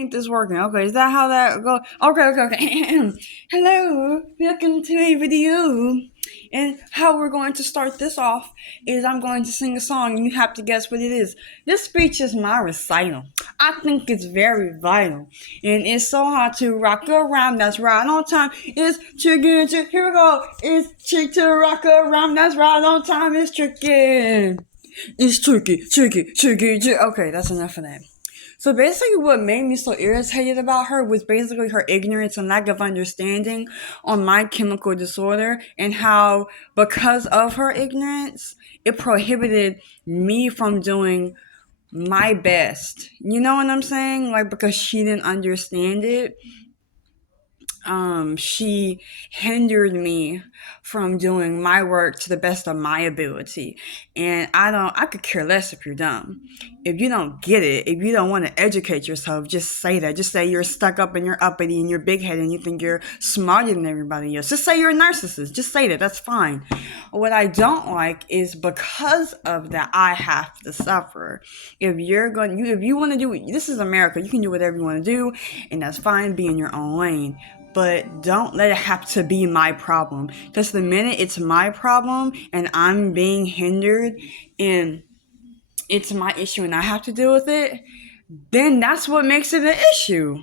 ain't this working? Okay, is that how that go? Okay. Hello, welcome to a video. And how we're going to start this off is I'm going to sing a song and you have to guess what it is. This speech is my recital. I think it's very vital. And it's so hard to rock around, that's right on time. It's tricky, here we go. It's tricky to rock around, that's right on time. It's tricky. It's tricky. Okay, that's enough of that. So basically what made me so irritated about her was basically her ignorance and lack of understanding on my chemical disorder and how because of her ignorance, it prohibited me from doing my best. You know what I'm saying? Like because she didn't understand it. She hindered me from doing my work to the best of my ability. And I could care less if you're dumb. If you don't get it, if you don't want to educate yourself, just say that. Just say you're stuck up and you're uppity and you're big headed and you think you're smarter than everybody else. Just say you're a narcissist. Just say that. That's fine. What I don't like is because of that, I have to suffer. If you want to do it, this is America. You can do whatever you want to do, and that's fine. Be in your own lane. But don't let it have to be my problem. Because the minute it's my problem and I'm being hindered and it's my issue and I have to deal with it, then that's what makes it an issue.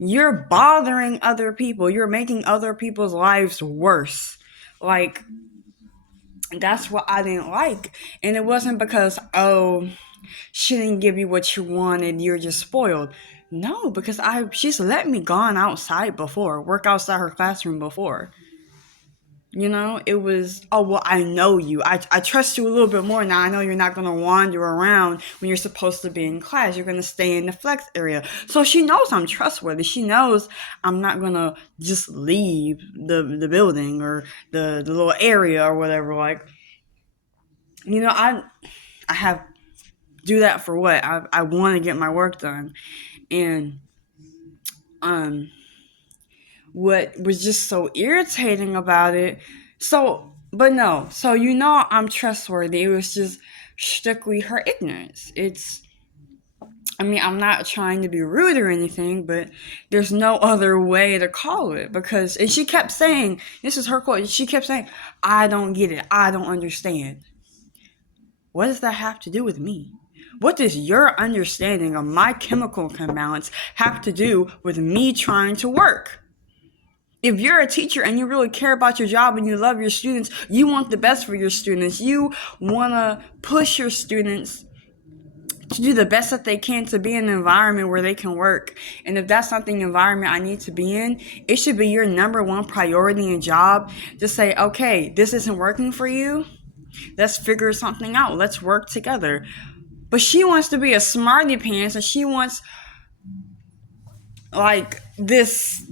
You're bothering other people. You're making other people's lives worse. Like, that's what I didn't like. And it wasn't because, she didn't give you what you wanted, you're just spoiled. No, because she's let me gone outside before, work outside her classroom before. You know, it was, I know you. I trust you a little bit more now. I know you're not going to wander around when you're supposed to be in class. You're going to stay in the flex area. So she knows I'm trustworthy. She knows I'm not going to just leave the building or the little area or whatever. Like, you know, I have do that for what? I want to get my work done. And what was just so irritating about it, so I'm trustworthy. It was just strictly her ignorance. I'm not trying to be rude or anything, but there's no other way to call it and she kept saying, this is her quote, she kept saying, I don't get it, I don't understand. What does that have to do with me? What does your understanding of my chemical imbalance have to do with me trying to work? If you're a teacher and you really care about your job and you love your students, you want the best for your students. You want to push your students to do the best that they can to be in an environment where they can work. And if that's not the environment I need to be in, it should be your number one priority and job to say, okay, this isn't working for you. Let's figure something out. Let's work together. But she wants to be a smarty pants and she wants like this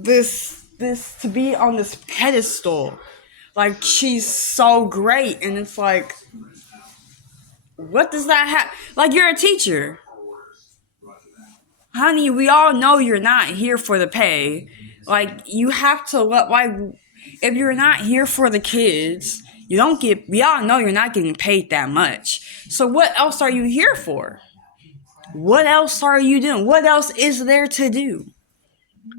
to be on this pedestal. Like she's so great, and it's like, what does that have? Like, you're a teacher. Honey, we all know you're not here for the pay. Like, you have to if you're not here for the kids, we all know you're not getting paid that much. So what else are you here for? What else are you doing? What else is there to do?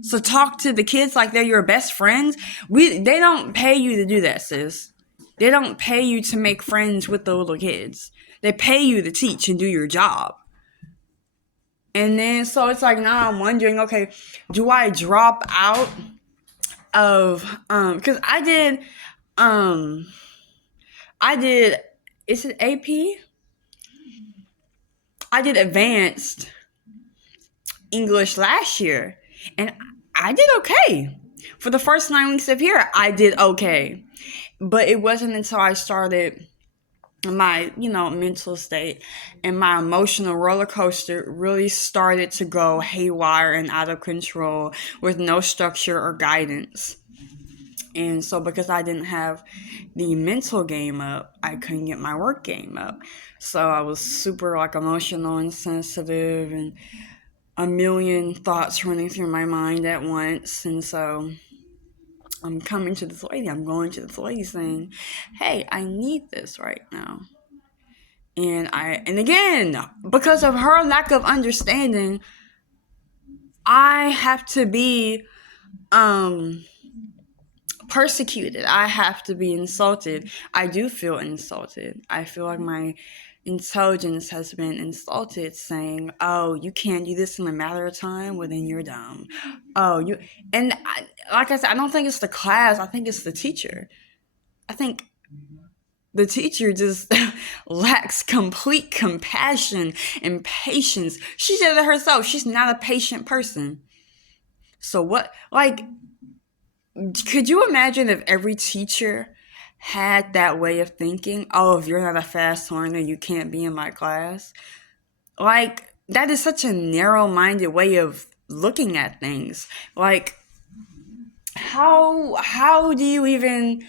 So talk to the kids like they're your best friends. They don't pay you to do that, sis. They don't pay you to make friends with the little kids. They pay you to teach and do your job. And then, so it's like, now I'm wondering, okay, do I drop out of, because I did, is it AP? I did advanced English last year, and I did okay. For the first 9 weeks of here, I did okay. But it wasn't until I started my, mental state and my emotional roller coaster really started to go haywire and out of control with no structure or guidance. And so because I didn't have the mental game up, I couldn't get my work game up. So I was super emotional and sensitive and a million thoughts running through my mind at once. And so I'm going to this lady saying, hey, I need this right now. And again, because of her lack of understanding, I have to be persecuted. I have to be insulted. I do feel insulted. I feel like my intelligence has been insulted, saying, "Oh, you can't do this in a matter of time. Well, then you're dumb." Oh, you and like I said, I don't think it's the class. I think it's the teacher. I think the teacher just lacks complete compassion and patience. She said it herself. She's not a patient person. So what? Like, could you imagine if every teacher had that way of thinking? Oh, if you're not a fast learner, you can't be in my class. Like, that is such a narrow minded way of looking at things. Like, how do you even,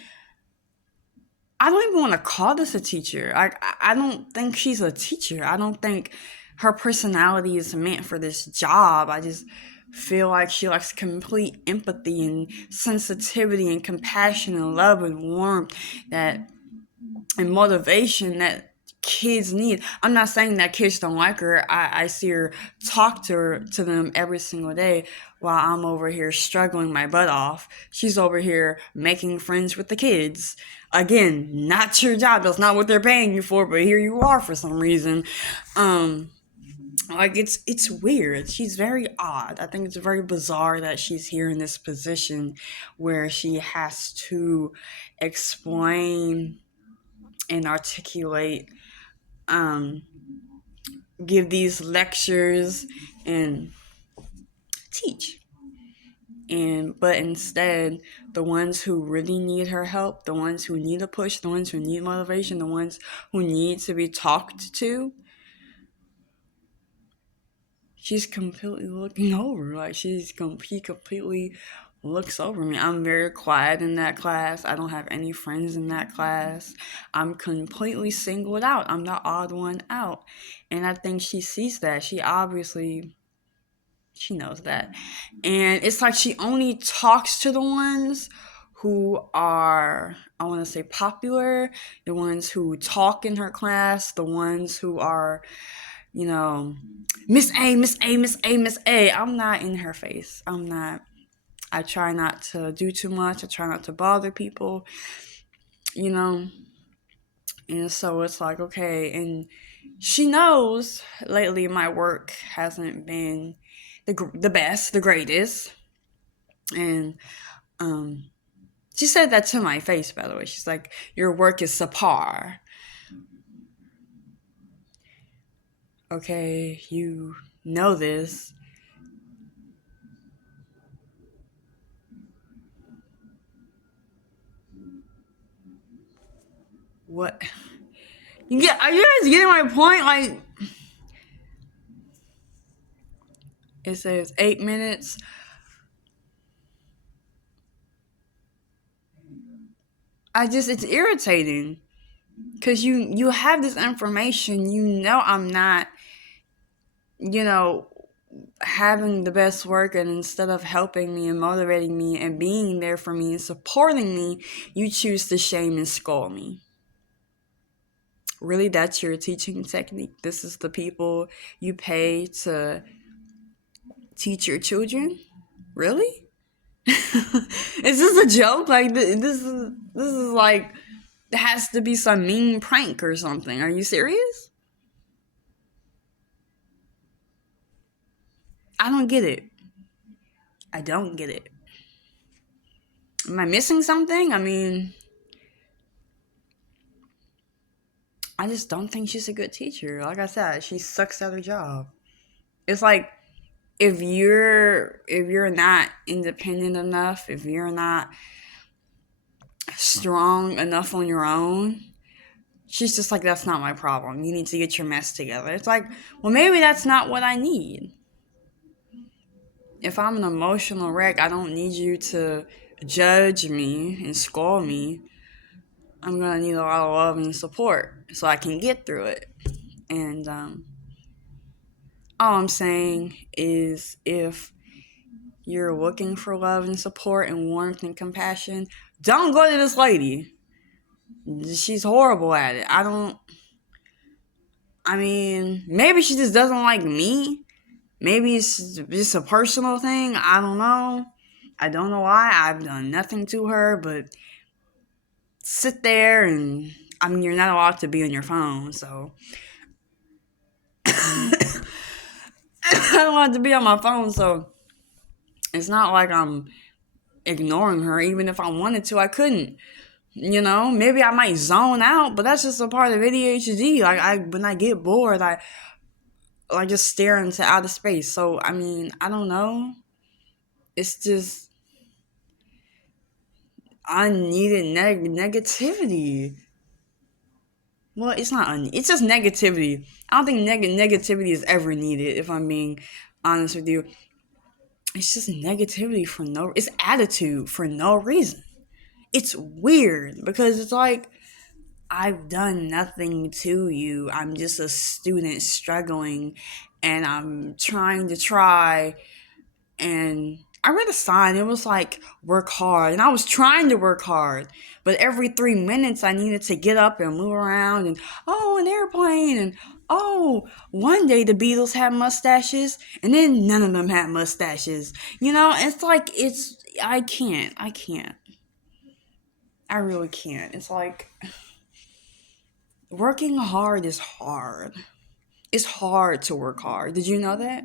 I don't even want to call this a teacher. I don't think she's a teacher. I don't think her personality is meant for this job. I just feel like she lacks complete empathy and sensitivity and compassion and love and warmth that and motivation that kids need. I'm not saying that kids don't like her. I see her talk to them every single day while I'm over here struggling my butt off. She's over here making friends with the kids. Again, not your job. That's not what they're paying you for, but here you are for some reason. Like it's weird. She's very odd. I think it's very bizarre that she's here in this position where she has to explain and articulate, um, give these lectures and teach. And but instead, the ones who really need her help, the ones who need a push, the ones who need motivation, the ones who need to be talked to, she's completely looking over. Like he completely looks over me. I'm very quiet in that class. I don't have any friends in that class. I'm completely singled out. I'm the odd one out. And I think she sees that. She knows that. And it's like she only talks to the ones who are, I want to say, popular, the ones who talk in her class, the ones who are, you know, Miss A, Miss A, Miss A, Miss A. I'm not in her face. I'm not. I try not to do too much. I try not to bother people, you know. And so it's like, okay. And she knows lately my work hasn't been the best, the greatest. And she said that to my face, by the way. She's like, your work is subpar. Okay, you know this. What? Are you guys getting my point? Like, it says 8 minutes. It's irritating. Because you have this information, you know I'm not, you know, having the best work, and instead of helping me and motivating me and being there for me and supporting me, you choose to shame and scold me. Really, that's your teaching technique? This is the people you pay to teach your children? Really? Is this a joke? Like this is like, it has to be some mean prank or something. Are you serious? I don't get it. I don't get it. Am I missing something? I mean, I just don't think she's a good teacher. Like I said, she sucks at her job. It's like, if you're not independent enough, if you're not strong enough on your own, she's just like, that's not my problem. You need to get your mess together. It's like, well, maybe that's not what I need. If I'm an emotional wreck, I don't need you to judge me and scold me. I'm gonna need a lot of love and support so I can get through it. And all I'm saying is, if you're looking for love and support and warmth and compassion, don't go to this lady. She's horrible at it. I mean, maybe she just doesn't like me. Maybe it's just a personal thing. I don't know. I don't know why. I've done nothing to her, but sit there and I mean, you're not allowed to be on your phone, so I don't want to be on my phone, so it's not like I'm ignoring her. Even if I wanted to, I couldn't. Maybe I might zone out, but that's just a part of ADHD. Like when I get bored, I like just stare into outer space. So I mean, I don't know. It's just unneeded negativity. Well, it's not. It's just negativity. I don't think negativity is ever needed. If I'm being honest with you, it's just negativity for no. It's attitude for no reason. It's weird because it's like I've done nothing to you. I'm just a student struggling, and I'm try, and I read a sign. It was like work hard, and I was trying to work hard, but every 3 minutes I needed to get up and move around, and oh, an airplane, and oh, one day the Beatles had mustaches, and then none of them had mustaches. It's like I can't, I really can't. It's like working hard is hard. It's hard to work hard. Did you know that?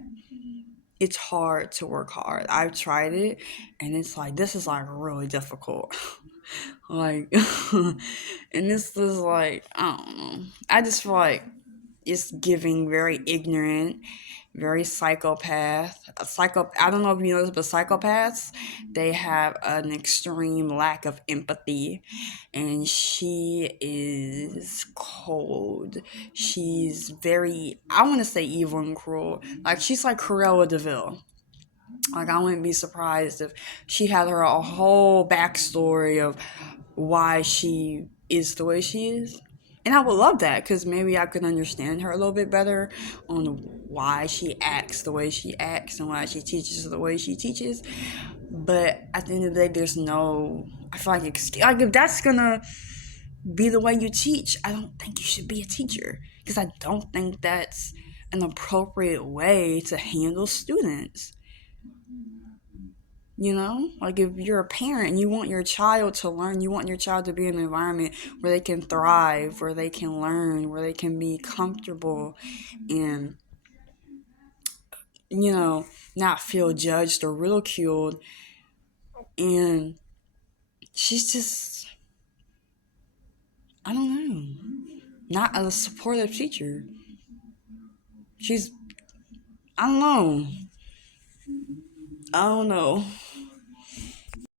It's hard to work hard. I've tried it, and it's like this is like really difficult. Like and this is like I don't know. I just feel like it's giving very ignorant, very psychopath. A psycho. I don't know if you know this, but psychopaths, they have an extreme lack of empathy, and she is cold. She's very. I want to say evil and cruel. Like she's like Cruella Deville. Like I wouldn't be surprised if she had her a whole backstory of why she is the way she is. And I would love that because maybe I could understand her a little bit better on why she acts the way she acts and why she teaches the way she teaches. But at the end of the day, there's no. I feel like if that's gonna be the way you teach, I don't think you should be a teacher because I don't think that's an appropriate way to handle students. Like if you're a parent and you want your child to learn, you want your child to be in an environment where they can thrive, where they can learn, where they can be comfortable and, you know, not feel judged or ridiculed. And she's just, I don't know, not a supportive teacher. She's, I don't know. I don't know.